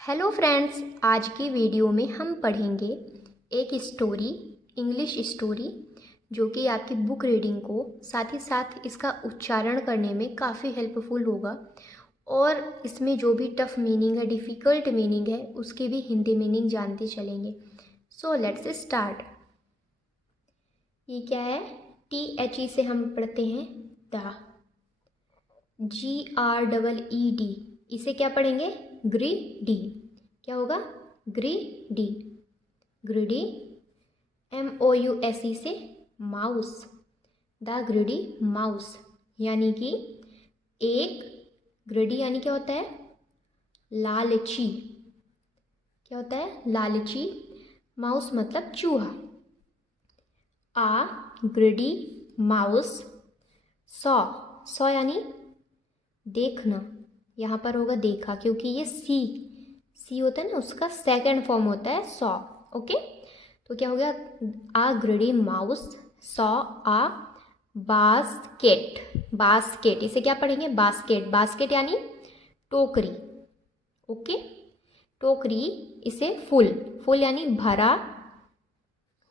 Hello friends, आज की video में हम पढ़ेंगे एक स्टोरी, इंग्लिश स्टोरी, जो कि आपकी बुक रीडिंग को साथ ही साथ इसका उच्चारण करने में काफ़ी हेल्पफुल होगा। और इसमें जो भी टफ मीनिंग है, डिफ़िकल्ट मीनिंग है, उसकी भी हिंदी मीनिंग जानते चलेंगे। So let's start. ये क्या है? THE से हम पढ़ते हैं द, GREED। इसे क्या पढ़ेंगे? ग्रीडी। क्या होगा? ग्रीडी। ग्रीडी। MOUSE से माउस, द ग्रीडी माउस, यानी कि एक ग्रीडी यानी क्या होता है? लालची। क्या होता है? लालची। माउस मतलब चूहा। आ ग्रीडी माउस सॉ यानी देखना, यहाँ पर होगा देखा, क्योंकि ये सी होता है ना, उसका सेकंड फॉर्म होता है सॉ। ओके, तो क्या हो गया? आ ग्रीडी माउस सॉ आ बास्केट। बास्केट, इसे क्या पढ़ेंगे? बास्केट। बास्केट यानी टोकरी। ओके, टोकरी। इसे फुल यानी भरा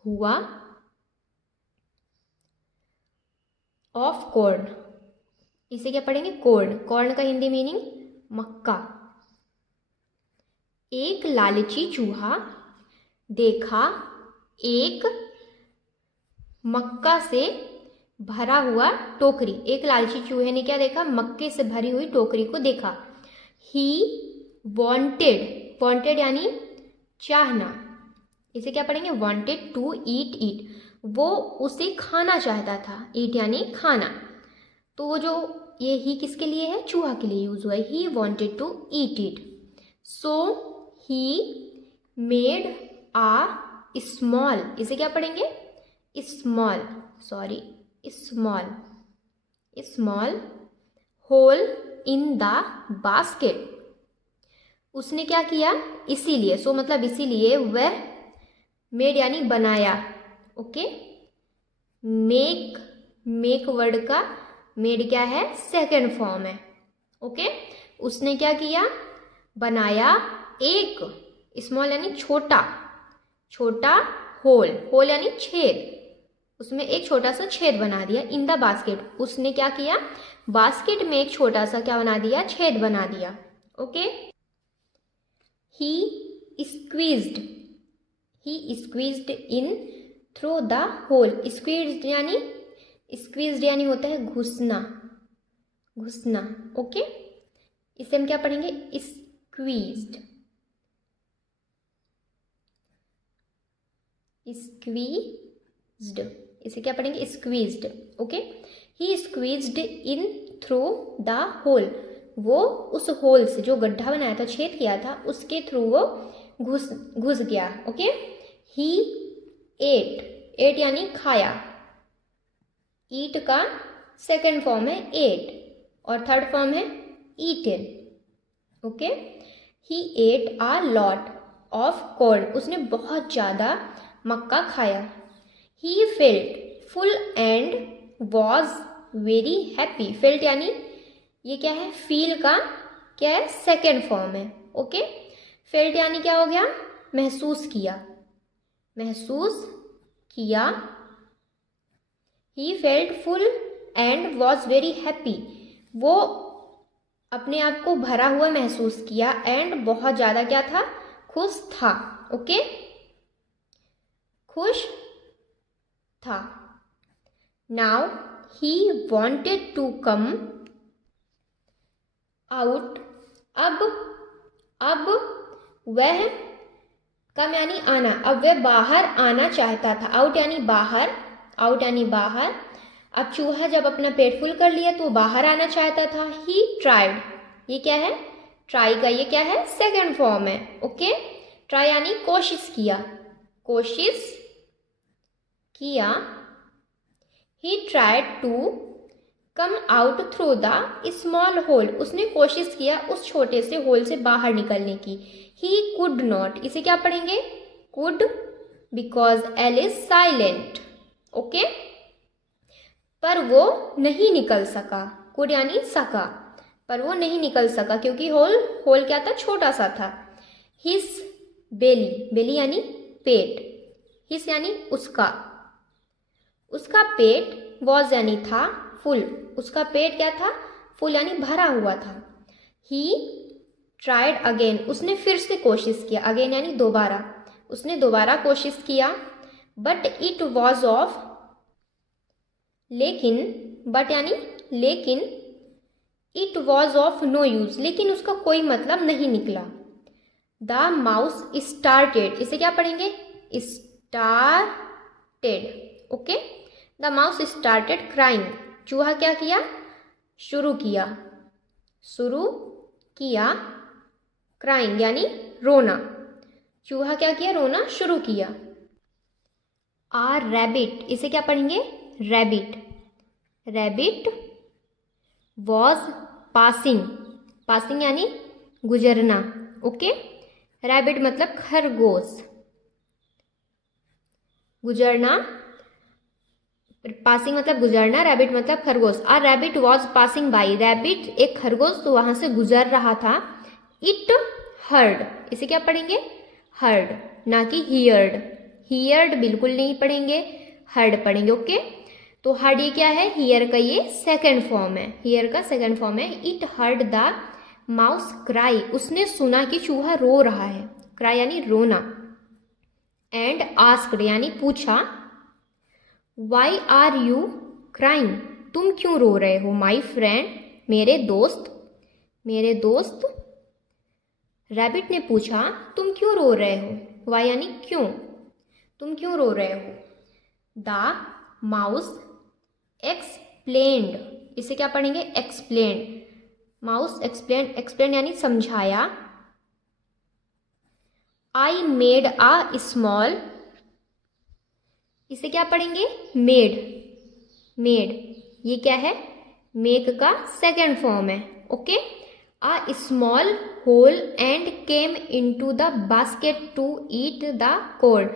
हुआ ऑफ कॉर्न। इसे क्या पढ़ेंगे? कॉर्न। कॉर्न का हिंदी मीनिंग मक्का। एक लालची चूहा देखा एक मक्का से भरा हुआ टोकरी। एक लालची चूहे ने क्या देखा? मक्के से भरी हुई टोकरी को देखा। ही वॉन्टेड यानी चाहना। इसे क्या पढ़ेंगे? Wanted to eat it. वो उसे खाना चाहता था। ईट यानी खाना। तो वो जो ये ही किसके लिए है? चूहा के लिए यूज हुआ है। He wanted to eat it, so he made a small. इसे क्या पढ़ेंगे? Small hole in the basket. उसने क्या किया? इसीलिए, सो मतलब इसीलिए, वह मेड यानी बनाया। ओके, मेक वर्ड का मेड क्या है? सेकंड फॉर्म है। ओके, उसने क्या किया? बनाया एक स्मॉल यानी छोटा होल यानी छेद। उसमें एक छोटा सा छेद बना दिया। इन द बास्केट, उसने क्या किया? बास्केट में एक छोटा सा क्या बना दिया? छेद बना दिया। Okay, he squeezed in through the hole. Squeezed यानी होता है घुसना। ओके, इसे हम क्या पढ़ेंगे? स्क्वीज्ड। इसे क्या पढ़ेंगे? Squeezed. Okay, he squeezed in through the hole. वो उस होल से, जो गड्ढा बनाया था, छेद किया था, उसके थ्रू वो घुस गया। ओके, ही एट यानी खाया। ईट का सेकंड फॉर्म है एट और थर्ड फॉर्म है eaten. Okay, he at a lot of corn. उसने बहुत ज़्यादा मक्का खाया। He felt full and was very happy. Felt यानी ये क्या है? फील का क्या है? सेकेंड फॉर्म है। ओके, फेल्ट यानी क्या हो गया? महसूस किया। He felt full and was very happy. वो अपने आप को भरा हुआ महसूस किया एंड बहुत ज़्यादा क्या था? खुश था। ओके, खुश था। Now he wanted to come out. अब वह, कम यानी आना, अब वह बाहर आना चाहता था। आउट यानी बाहर। अब चूहा जब अपना पेट फुल कर लिया तो वो बाहर आना चाहता था। ही ट्राइड, ये क्या है? ट्राई का ये क्या है? सेकंड फॉर्म है। ओके, ट्राई यानी कोशिश किया। He tried to come out through the small hole. उसने कोशिश किया उस छोटे से होल से बाहर निकलने की। He could not. इसे क्या पढ़ेंगे? Could, because L is silent. Okay, पर वो नहीं निकल सका। कुड यानी सका, पर वो नहीं निकल सका क्योंकि होल क्या था? छोटा सा था। हिज बेली, बेली यानी पेट, हिज यानी उसका, उसका पेट, वॉज यानी था, फुल, उसका पेट क्या था, फुल यानी भरा हुआ था। ही ट्राइड अगेन, उसने फिर से कोशिश किया, अगेन यानी दोबारा, उसने दोबारा कोशिश किया। बट इट वॉज ऑफ, लेकिन, बट यानी लेकिन, it was of no use, लेकिन उसका कोई मतलब नहीं निकला। द माउस स्टार्टेड, इसे क्या पढ़ेंगे, started, okay. The mouse started crying, चूहा क्या किया, शुरू किया, शुरू किया, क्राइंग यानी रोना, चूहा क्या किया, रोना शुरू किया। आ रैबिट, इसे क्या पढ़ेंगे, rabbit, rabbit was passing, passing यानी गुजरना, ओके। रैबिट मतलब खरगोश, गुजरना, पासिंग मतलब गुजरना, रैबिट मतलब खरगोश। A rabbit was passing by, rabbit एक खरगोश तो वहां से गुजर रहा था। इट हर्ड, इसे क्या पढ़ेंगे, हर्ड, ना कि हियर्ड, हियर्ड बिल्कुल नहीं पढ़ेंगे, हर्ड पढ़ेंगे, ओके। तो हर्ड ये क्या है, हियर का ये सेकंड फॉर्म है, हियर का सेकंड फॉर्म है। It heard the mouse cry, उसने सुना कि चूहा रो रहा है, क्राई यानी रोना। एंड आस्क्ड यानी पूछा, वाई आर यू क्राइंग, तुम क्यों रो रहे हो, माई फ्रेंड, मेरे दोस्त, मेरे दोस्त। रैबिट ने पूछा, तुम क्यों रो रहे हो, वाई यानी क्यों, तुम क्यों रो रहे हो। द माउस एक्सप्लेन्ड, इसे क्या पढ़ेंगे, एक्सप्लेन्ड, माउस एक्सप्लेन, एक्सप्लेन यानी समझाया। आई मेड आ स्मॉल, इसे क्या पढ़ेंगे, मेड, मेड ये क्या है, मेक का सेकेंड फॉर्म है, okay. A small hole and came into the basket to eat the corn,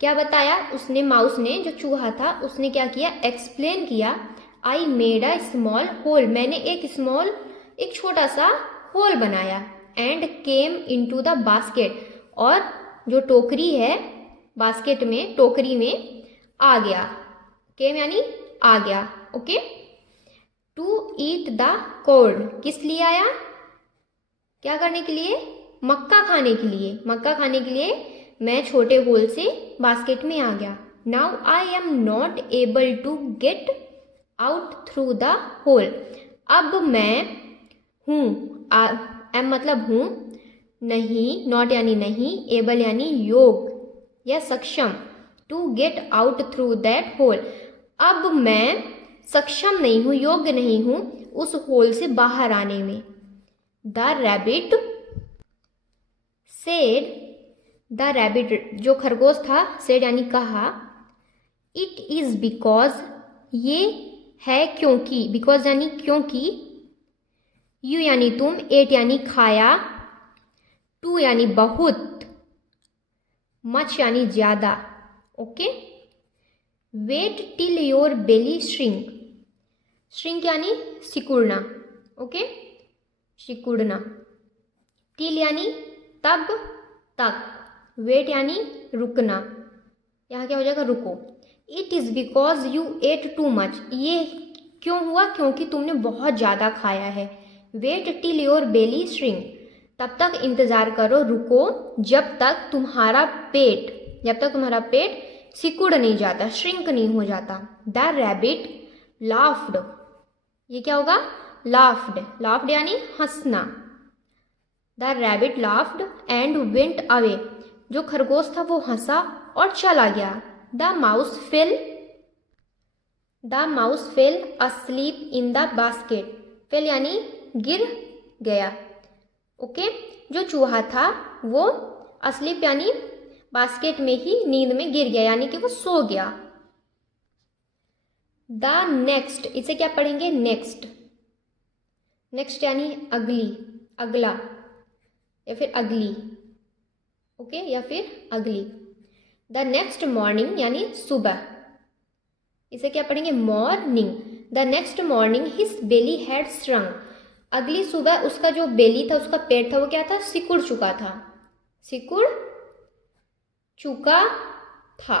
क्या बताया उसने, माउस ने, जो चूहा था उसने क्या किया, एक्सप्लेन किया। I made a small hole, मैंने एक स्मॉल, एक छोटा सा होल बनाया। And came into the basket, और जो टोकरी है, बास्केट में, टोकरी में आ गया, केम यानी आ गया, okay. To eat the corn, किस लिए आया, क्या करने के लिए, मक्का खाने के लिए, मक्का खाने के लिए मैं छोटे होल से बास्केट में आ गया। Now I am not able to get out through the hole, अब मैं हूँ, एम मतलब हूँ, नहीं, नॉट यानी नहीं, एबल यानी योग या सक्षम, to get out through that hole, अब मैं सक्षम नहीं हूँ, योग्य नहीं हूँ उस होल से बाहर आने में। The rabbit said, the rabbit जो खरगोश था, सेड यानी कहा, इट इज बिकॉज, ये है क्योंकि, बिकॉज यानी क्योंकि, यू यानी तुम, एट यानी खाया, टू यानी बहुत, मच यानी ज्यादा, okay. Wait till your belly shrink, shrink यानी सिकुड़ना, ओके, सिकुड़ना। टिल यानी तब तक, वेट यानी रुकना, यहाँ क्या हो जाएगा, रुको। It is because you ate too much, ये क्यों हुआ, क्योंकि तुमने बहुत ज़्यादा खाया है। Wait till your belly shrink, तब तक इंतज़ार करो, रुको, जब तक तुम्हारा पेट, जब तक तुम्हारा पेट सिकुड़ नहीं जाता, श्रिंक नहीं हो जाता। द रैबिट लाफ्ड, ये क्या होगा, लाफ्ड, लाफ्ड यानी हंसना। The rabbit laughed and went away, जो खरगोश था वो हंसा और चला गया। The mouse fail, the mouse fail asleep in the basket, fail यानी गिर गया, ओके। जो चूहा था वो अस्लीप यानी बास्केट में ही नींद में गिर गया, यानी कि वो सो गया। द नेक्स्ट, इसे क्या पढ़ेंगे, नेक्स्ट, नेक्स्ट यानी अगली, अगला या फिर अगली, ओके, या फिर अगली। द नेक्स्ट मॉर्निंग यानी सुबह, इसे क्या पढ़ेंगे, morning. The next morning his belly had shrunk, अगली सुबह उसका जो बेली था, उसका पेट था, वो क्या था, सिकुड़ चुका था, सिकुड़ चुका था।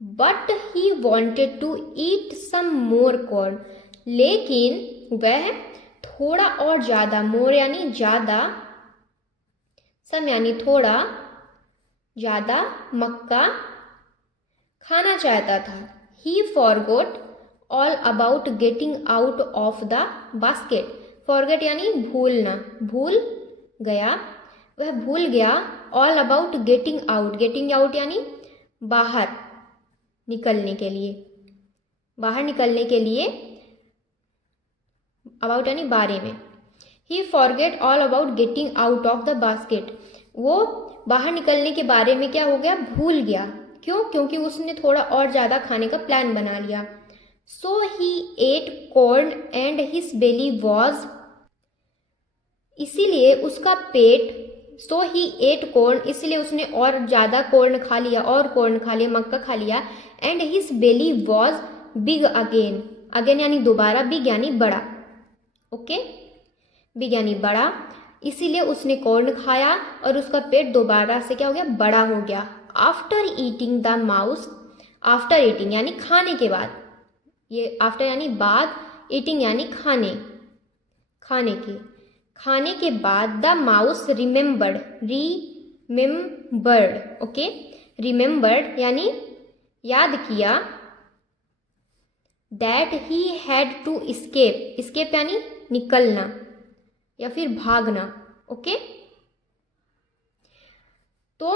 But he wanted to eat some more corn, लेकिन वह थोड़ा और ज़्यादा, मोर यानी ज़्यादा, सम यानी थोड़ा, ज़्यादा मक्का खाना चाहता था। ही forgot all about getting out of the basket. Forget यानी भूलना, भूल गया, वह भूल गया all about getting out. Getting out यानी बाहर निकलने के लिए, बाहर निकलने के लिए, अबाउट यानी बारे में। He forget all about getting out of the basket, वो बाहर निकलने के बारे में क्या हो गया, भूल गया। क्यों? क्योंकि उसने थोड़ा और ज़्यादा खाने का प्लान बना लिया। So he ate corn and his belly was, इसीलिए उसका पेट, सो ही एट कॉर्न, इसलिए उसने और ज़्यादा कॉर्न खा लिया, और कॉर्न खा लिया, मक्का खा लिया। And his belly was big again, again यानी दोबारा, बिग यानी बड़ा, ओके, बिग यानी बड़ा, इसीलिए उसने कॉर्न खाया और उसका पेट दोबारा से क्या हो गया, बड़ा हो गया। After eating the mouse, after eating यानी खाने के बाद, ये आफ्टर यानी बाद, ईटिंग यानी खाने, खाने के बाद the mouse remembered, okay, remembered यानी याद किया, that he had to escape, escape यानी निकलना या फिर भागना, ओके। तो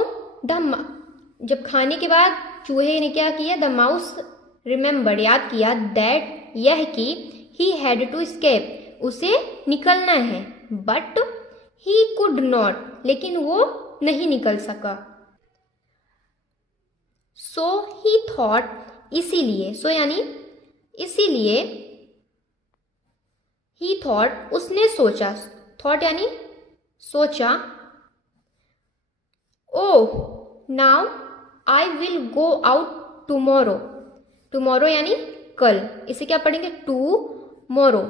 जब खाने के बाद चूहे ने क्या किया, द माउस रिमेम्बर्ड याद किया, दैट यह कि ही हैड टू एस्केप उसे निकलना है, बट ही कुड नॉट लेकिन वो नहीं निकल सका। सो ही थॉट इसीलिए, सो यानी इसीलिए, ही थॉट उसने सोचा, थॉट यानी सोचा, ओह now I will go out tomorrow, tomorrow यानी कल, इसे क्या पढ़ेंगे, टुमारो।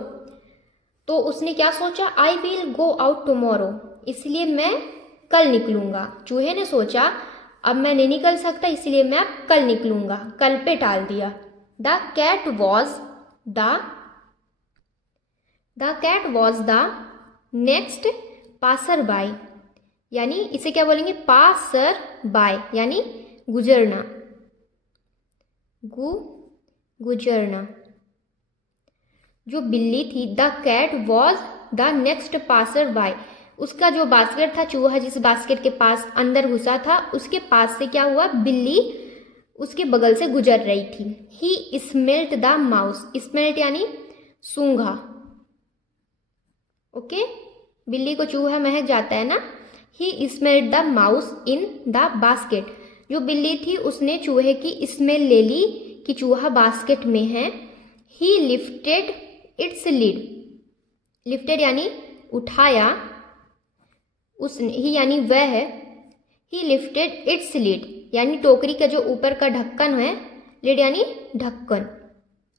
तो उसने क्या सोचा, I will go out tomorrow, इसलिए मैं कल निकलूंगा। चूहे ने सोचा अब मैं नहीं निकल सकता इसलिए मैं अब कल निकलूंगा, कल पे टाल दिया। The cat was the next passer by, यानी इसे क्या बोलेंगे, पासर बाय यानी गुजरना, गुजरना। जो बिल्ली थी, the cat was the next passer by, उसका जो बास्केट था, चूहा जिस बास्केट के पास अंदर घुसा था उसके पास से क्या हुआ, बिल्ली उसके बगल से गुजर रही थी। ही स्मेल्ट द माउस, स्मेल्ट यानी सूंघा, ओके, बिल्ली को चूहा महक जाता है ना। He smelt the mouse in the basket, जो बिल्ली थी उसने चूहे की स्मेल ले ली कि चूहा बास्केट में है। He lifted its lid, lifted यानी उठाया, उसने, ही यानी वह है, ही लिफ्टेड इट्स लिड यानी टोकरी का जो ऊपर का ढक्कन है, लिड यानी ढक्कन,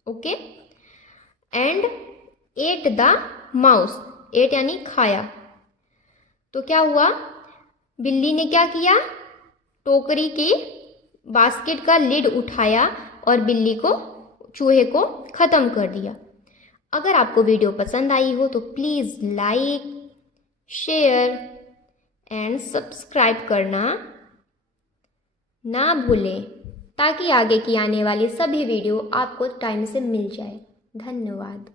okay. And ate the mouse, ate यानी खाया। तो क्या हुआ, बिल्ली ने क्या किया, टोकरी की बास्केट का लिड उठाया और बिल्ली को, चूहे को ख़त्म कर दिया। अगर आपको वीडियो पसंद आई हो तो please like, share and subscribe करना ना भूलें, ताकि आगे की आने वाली सभी वीडियो आपको टाइम से मिल जाए। धन्यवाद।